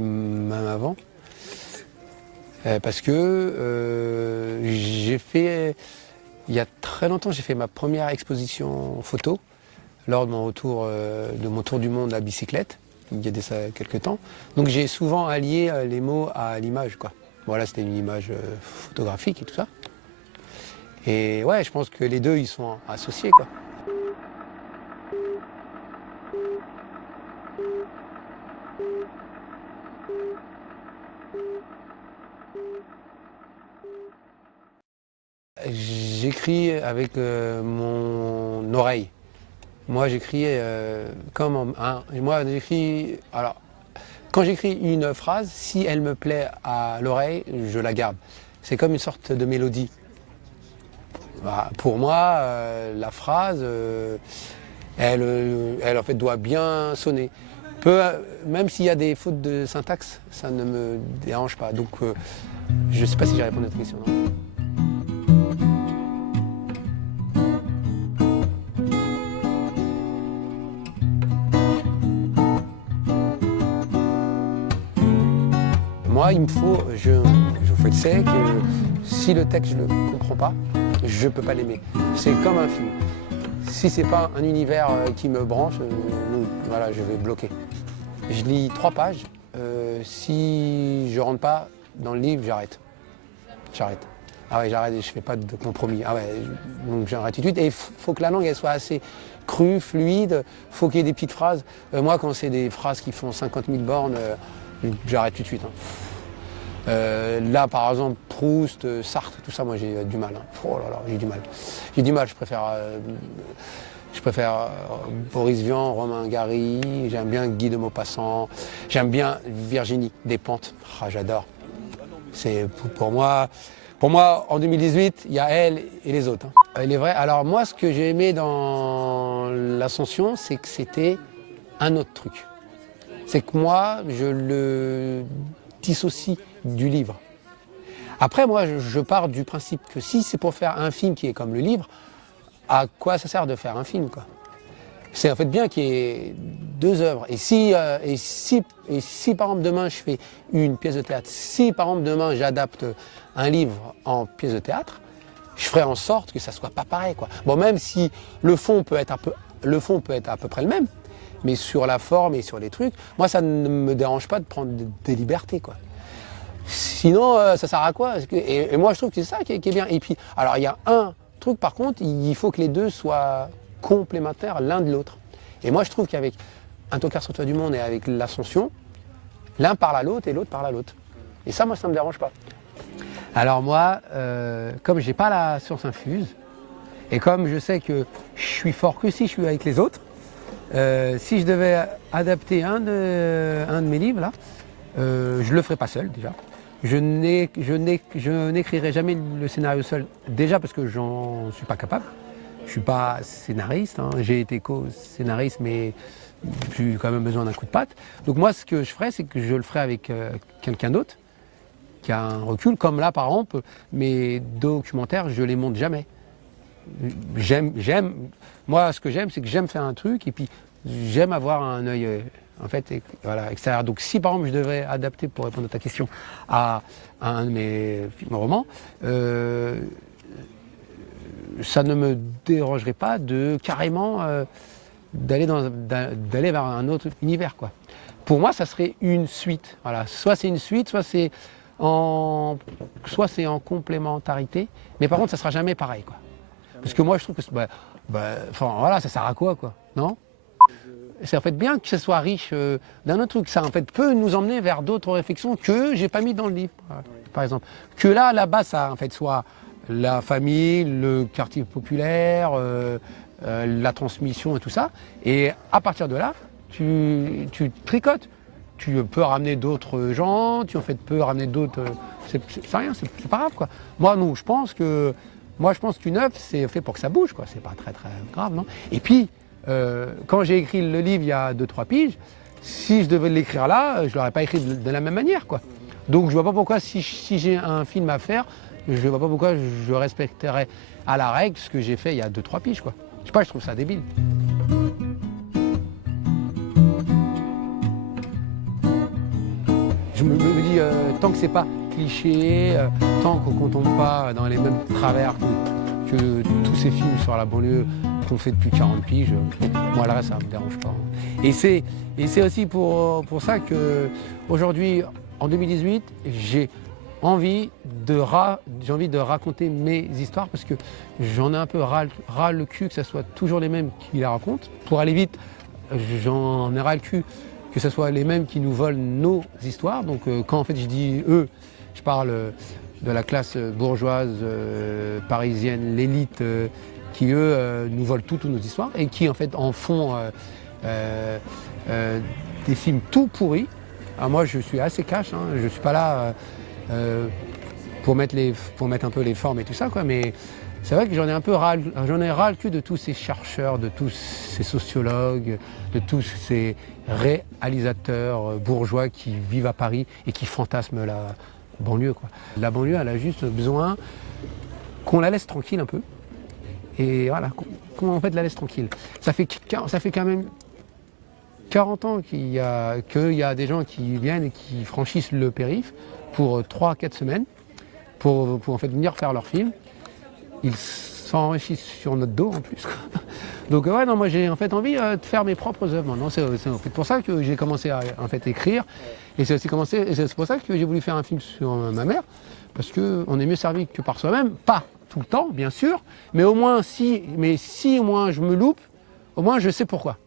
même avant. Parce que j'ai fait, il y a très longtemps, j'ai fait ma première exposition photo lors de mon retour, de mon tour du monde à bicyclette, il y a quelques temps. Donc j'ai souvent allié les mots à l'image, quoi. Voilà, c'était une image photographique et tout ça. Et ouais, je pense que les deux, ils sont associés, quoi. J'écris avec mon oreille. Moi, j'écris moi, j'écris. Alors, quand j'écris une phrase, si elle me plaît à l'oreille, je la garde. C'est comme une sorte de mélodie. Bah, pour moi, la phrase, elle en fait doit bien sonner. Même s'il y a des fautes de syntaxe, ça ne me dérange pas. Donc, je ne sais pas si j'ai répondu à votre question. Non. Moi, il me faut, je sais que si le texte, je ne le comprends pas, je ne peux pas l'aimer. C'est comme un film. Si ce n'est pas un univers qui me branche, voilà, je vais bloquer. Je lis 3 pages. Si je ne rentre pas dans le livre, j'arrête. J'arrête. Ah ouais, j'arrête et je ne fais pas de compromis. Ah ouais, donc j'arrête tout de suite. Et il faut que la langue elle soit assez crue, fluide. Il faut qu'il y ait des petites phrases. Moi, quand c'est des phrases qui font 50 000 bornes, j'arrête tout de suite. Hein. Là, par exemple, Proust, Sartre, tout ça, moi j'ai du mal. Hein. Oh là là, j'ai du mal. J'ai du mal, je préfère Boris Vian, Romain Gary, j'aime bien Guy de Maupassant, j'aime bien Virginie Despentes. Ah, j'adore. C'est pour moi, en 2018, il y a elle et les autres. Hein. Elle est vraie. Alors moi, ce que j'ai aimé dans l'Ascension, c'est que c'était un autre truc. C'est que moi, je le dissocie du livre. Après, moi, je pars du principe que si c'est pour faire un film qui est comme le livre, à quoi ça sert de faire un film, quoi? C'est en fait bien qu'il y ait 2 œuvres. Et si, par exemple, demain, je fais une pièce de théâtre, si, par exemple, demain, j'adapte un livre en pièce de théâtre, je ferai en sorte que ça ne soit pas pareil, quoi. Bon, même si le fond peut être à peu près le même, mais sur la forme et sur les trucs, moi, ça ne me dérange pas de prendre des libertés, quoi. Sinon, ça sert à quoi? Et moi, je trouve que c'est ça qui est bien. Et puis, alors, il y a un truc, par contre, il faut que les deux soient complémentaires l'un de l'autre. Et moi, je trouve qu'avec Un tocard sur le toit du monde et avec l'Ascension, l'un parle à l'autre et l'autre parle à l'autre. Et ça, moi, ça ne me dérange pas. Alors moi, comme je n'ai pas la science infuse, et comme je sais que je suis fort que si je suis avec les autres, si je devais adapter un de mes livres, là, je ne le ferais pas seul, déjà. Je n'écrirai jamais le scénario seul, déjà parce que j'en suis pas capable. Je ne suis pas scénariste, hein. J'ai été co-scénariste, mais j'ai quand même besoin d'un coup de patte. Donc moi, ce que je ferais, c'est que je le ferais avec quelqu'un d'autre, qui a un recul, comme là, par exemple, mes documentaires, je ne les monte jamais. Moi, ce que j'aime, c'est que j'aime faire un truc, et puis j'aime avoir un œil... en fait, voilà, extérieur. Donc si par exemple je devrais adapter, pour répondre à ta question, à un de mes romans, ça ne me dérangerait pas de carrément d'aller vers un autre univers, quoi. Pour moi, ça serait une suite. Voilà. Soit c'est une suite, soit c'est en complémentarité, mais par contre, ça ne sera jamais pareil, quoi. Parce que moi, je trouve que voilà, ça sert à quoi, non? C'est en fait bien que ce soit riche d'un autre truc. Ça en fait peut nous emmener vers d'autres réflexions que j'ai pas mis dans le livre, par exemple. Que là-bas, ça en fait soit la famille, le quartier populaire, la transmission et tout ça. Et à partir de là, tu tricotes. Tu peux ramener d'autres gens, tu en fait peux ramener d'autres. C'est rien, c'est pas grave, quoi. Moi, non, je pense qu'une œuvre, c'est fait pour que ça bouge, quoi. C'est pas très très grave, non? Et puis. Quand j'ai écrit le livre il y a 2-3 piges, si je devais l'écrire là, je ne l'aurais pas écrit de la même manière, quoi. Donc je ne vois pas pourquoi, si j'ai un film à faire, je ne vois pas pourquoi je respecterais à la règle ce que j'ai fait il y a 2-3 piges, quoi. Je sais pas, je trouve ça débile. je me dis, tant que c'est pas cliché, tant qu'on tombe pas dans les mêmes travers que tous ces films sur la banlieue qu'on fait depuis 40 piges, moi le reste ça me dérange pas. Et c'est aussi pour ça qu'aujourd'hui, en 2018, j'ai envie de raconter mes histoires parce que j'en ai un peu ras le cul que ce soit toujours les mêmes qui les racontent. Pour aller vite, j'en ai ras le cul que ce soit les mêmes qui nous volent nos histoires. Donc quand en fait je dis eux, je parle de la classe bourgeoise parisienne, l'élite, qui eux nous volent toutes nos histoires et qui en fait en font des films tout pourris. Alors moi je suis assez cash, hein, je ne suis pas là pour mettre un peu les formes et tout ça, quoi, mais c'est vrai que j'en ai ras le cul de tous ces chercheurs, de tous ces sociologues, de tous ces réalisateurs bourgeois qui vivent à Paris et qui fantasment la banlieue, quoi. La banlieue, elle a juste besoin qu'on la laisse tranquille un peu. Et voilà, qu'on en fait la laisse tranquille. Ça fait quand même 40 ans qu'il y a des gens qui viennent et qui franchissent le périph' pour 3-4 semaines pour en fait venir faire leur film. Ils s'enrichissent sur notre dos en plus. Donc ouais, non, moi j'ai en fait envie de faire mes propres œuvres. Non, c'est en fait pour ça que j'ai commencé à en fait écrire. Et c'est pour ça que j'ai voulu faire un film sur ma mère, parce qu'on est mieux servi que par soi-même, pas tout le temps bien sûr, mais au moins si au moins je me loupe, au moins je sais pourquoi.